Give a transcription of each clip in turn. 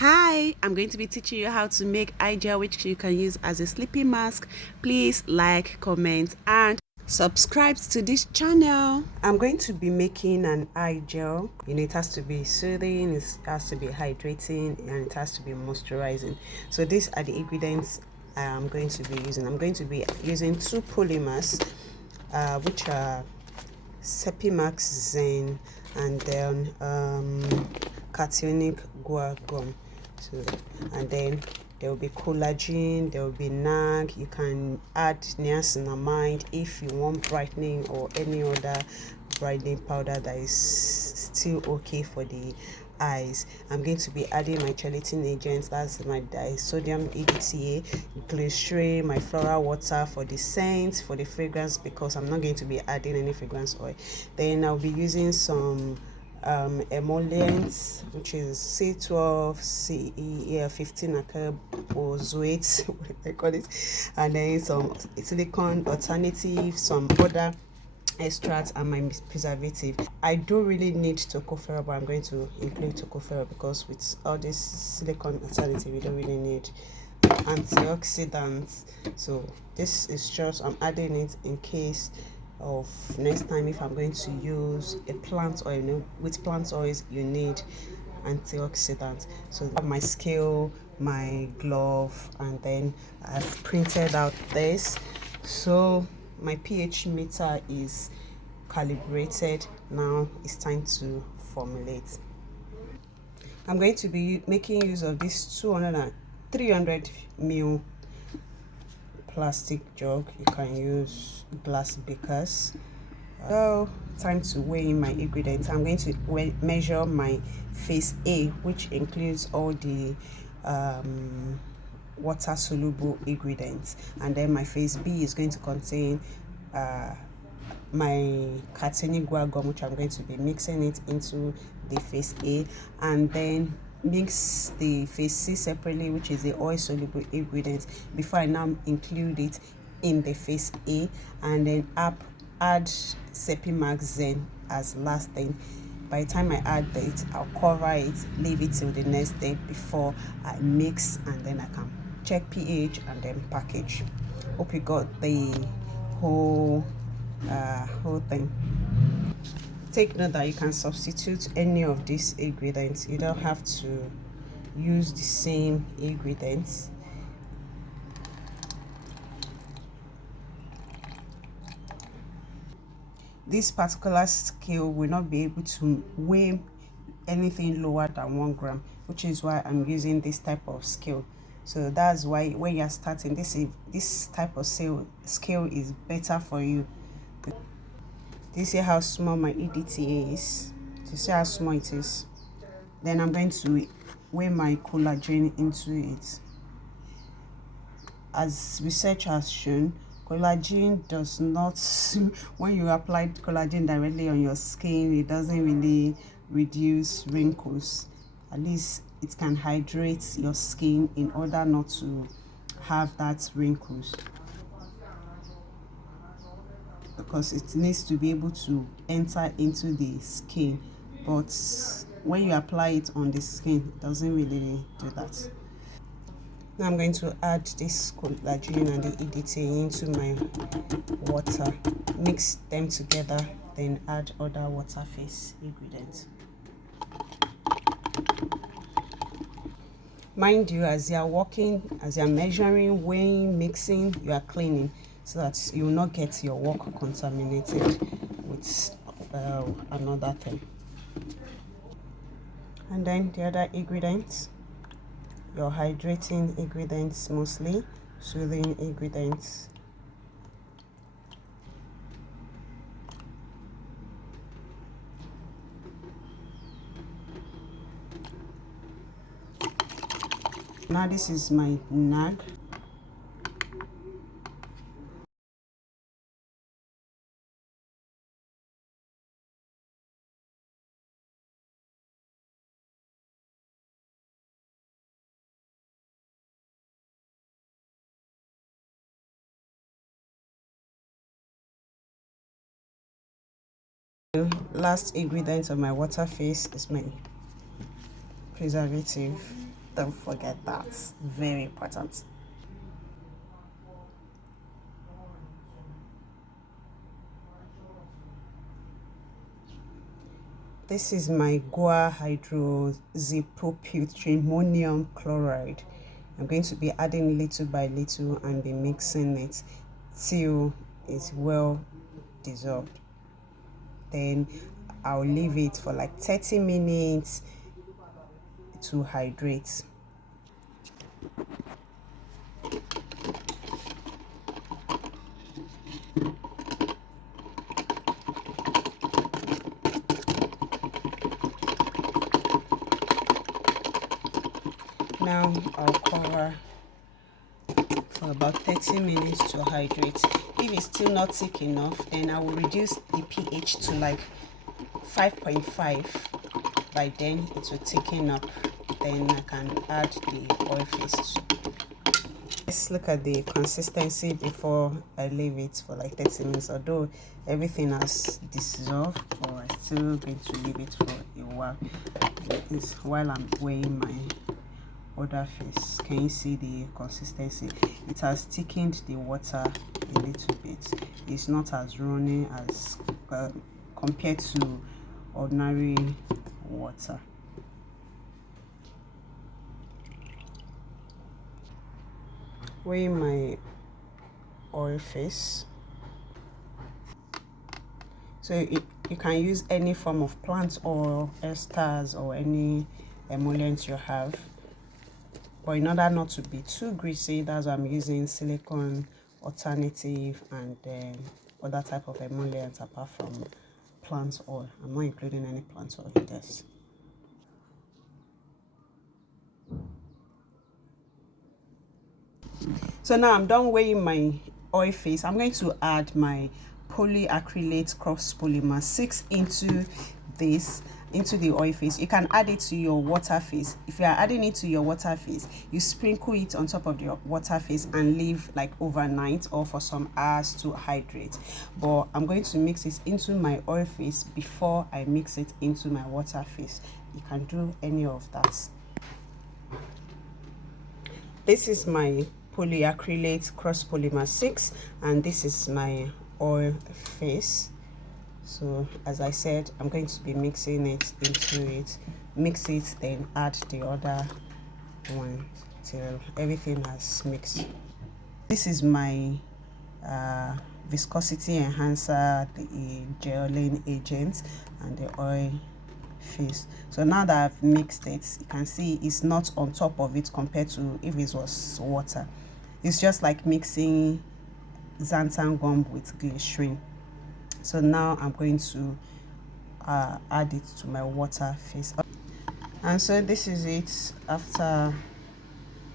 Hi, I'm going to be teaching you how to make eye gel which you can use as a sleeping mask. Please like, comment and subscribe to this channel. I'm going to be making an eye gel. It has to be soothing, it has to be hydrating, and it has to be moisturizing. So these are the ingredients I'm going to be using. I'm going to be using two polymers, which are sepimax zen and then cationic guar gum. So, and then there will be collagen, there will be nag. You can add niacinamide if you want brightening or any other brightening powder that is still okay for the eyes. I'm going to be adding my gelatin agents, that's my sodium EDTA, glycerin, my floral water for the scent, for the fragrance, because I'm not going to be adding any fragrance oil. Then I'll be using some emollients, which is C12, CE15 acrylamide, what I call it, and then some silicone alternative, some other extracts, and my preservative. I don't really need tocopherol, but I'm going to include tocopherol because with all this silicone alternative you don't really need antioxidants. So this is just, I'm adding it in case of next time if I'm going to use a plant oil. With plant oils you need antioxidants. So I have my scale, my glove, and then I've printed out this. So my pH meter is calibrated. Now it's time to formulate. I'm going to be making use of this 200 and 300 ml plastic jug. You can use glass beakers. So time to weigh in my ingredients. I'm going to measure my phase A, which includes all the water soluble ingredients, and then my phase B is going to contain my cationic guar gum, which I'm going to be mixing it into the phase A, and then mix the phase C separately, which is the oil soluble ingredients, before I now include it in the phase A, and then add sepimax zen as last thing. By the time I add it, I'll cover it, leave it till the next day before I mix, and then I can check pH and then package. Hope you got the whole thing. Take note that you can substitute any of these ingredients. You don't have to use the same ingredients. This particular scale will not be able to weigh anything lower than 1 gram, which is why I'm using this type of scale. So that's why when you're starting, this type of scale is better for you. Do you see how small my EDTA is? Do you see how small it is? Then I'm going to weigh my collagen into it. As research has shown, collagen does not, when you apply collagen directly on your skin, it doesn't really reduce wrinkles. At least it can hydrate your skin in order not to have that wrinkles, because it needs to be able to enter into the skin, but when you apply it on the skin, it doesn't really do that. Now I'm going to add this collagen and the EDTA into my water, mix them together, then add other water phase ingredients. Mind you, as you're working, as you're measuring, weighing, mixing, you are cleaning so that you will not get your work contaminated with another thing. And then the other ingredients, your hydrating ingredients, mostly soothing ingredients. Now this is my nag. Last ingredient of my water phase is my preservative. Don't forget that. Very important. This is my guar hydroxypropyltrimonium chloride. I'm going to be adding little by little and be mixing it till it's well dissolved. Then I'll leave it for like 30 minutes to hydrate. Now I'll cover for about 30 minutes to hydrate. If it's still not thick enough, then I will reduce the pH to like 5.5. By then it will thicken up. Then I can add the oil face. Let's look at the consistency before I leave it for like 30 minutes. Although everything has dissolved, but I'm still going to leave it for a while. While I'm weighing my other face, can you see the consistency? It has thickened the water a little bit. It's not as runny as compared to ordinary water. Weighing my oil face. So you can use any form of plant oil, esters, or any emollient you have. But in order not to be too greasy, that's why I'm using silicone alternative and other type of emollients apart from plant oil. I'm not including any plant oil in this. So now I'm done weighing my oil face. I'm going to add my polyacrylate cross polymer 6 into the oil face. You can add it to your water face. If you are adding it to your water face, you sprinkle it on top of your water face and leave like overnight or for some hours to hydrate. But I'm going to mix it into my oil face before I mix it into my water face. You can do any of that. This is my polyacrylate cross polymer 6 and this is my oil face. So as I said, I'm going to be mixing it into it. Mix it, then add the other one till everything has mixed. This is my viscosity enhancer, the gelling agent, and the oil face. So now that I've mixed it, you can see it's not on top of it compared to if it was water. It's just like mixing xanthan gum with glycerin. So now I'm going to add it to my water face. And so this is it after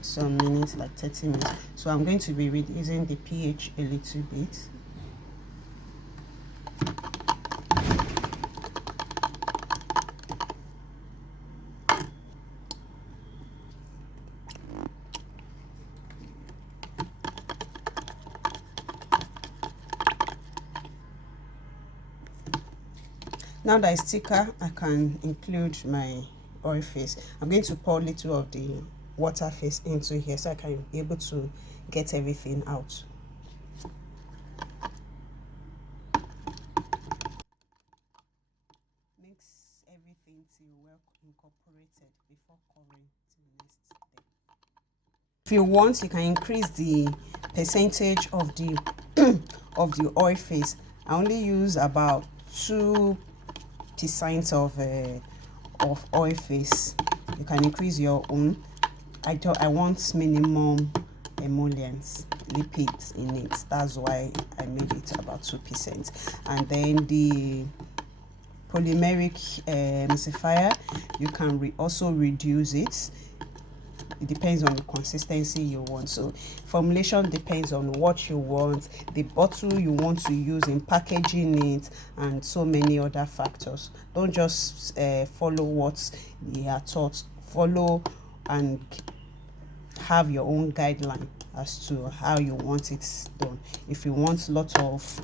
some minutes, like 30 minutes. So I'm going to be reducing the pH a little bit. Now that it's thicker, I can include my oil face. I'm going to pour a little of the water face into here so I can be able to get everything out. Mix everything till well incorporated before covering till next day. If you want, you can increase the percentage of the of the oil face. I only use about 2% of oil face. You can increase your own. I want minimum emollients, lipids in it. That's why I made it about 2%. And then the polymeric emulsifier, you can also reduce it. It depends on the consistency you want. So formulation depends on what you want, the bottle you want to use in packaging it, and so many other factors. Don't just follow what you are taught. Follow and have your own guideline as to how you want it done. If you want a lot of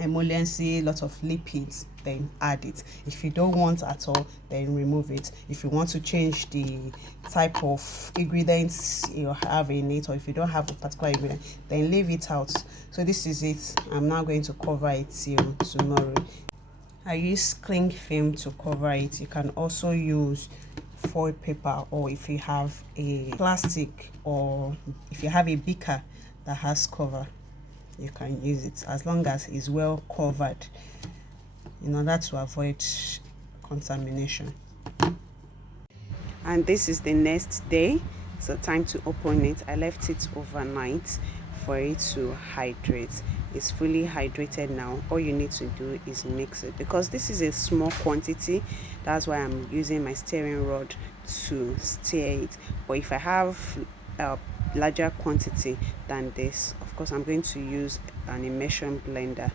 emolliency, lot of lipids, then add it. If you don't want at all, then remove it. If you want to change the type of ingredients you have in it, or if you don't have a particular ingredient, then leave it out. So this is it. I'm now going to cover it till tomorrow. I use cling film to cover it. You can also use foil paper, or if you have a plastic, or if you have a beaker that has cover, you can use it, as long as it's well covered, in order to avoid contamination. And this is the next day, so time to open it. I left it overnight for it to hydrate. It's fully hydrated now. All you need to do is mix it, because this is a small quantity. That's why I'm using my stirring rod to stir it. But if I have a larger quantity than this, of course I'm going to use an immersion blender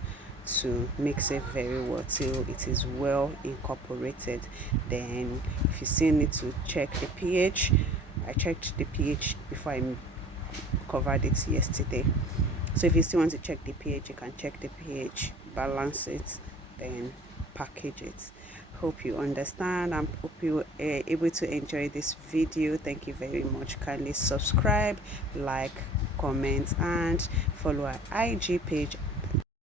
to mix it very well till it is well incorporated. Then if you still need to check the pH, I checked the pH before I covered it yesterday. So if you still want to check the pH, you can check the pH, balance it, then package it. Hope you understand. I hope you are able to enjoy this video. Thank you very much. Kindly subscribe, like, comment, and follow our IG page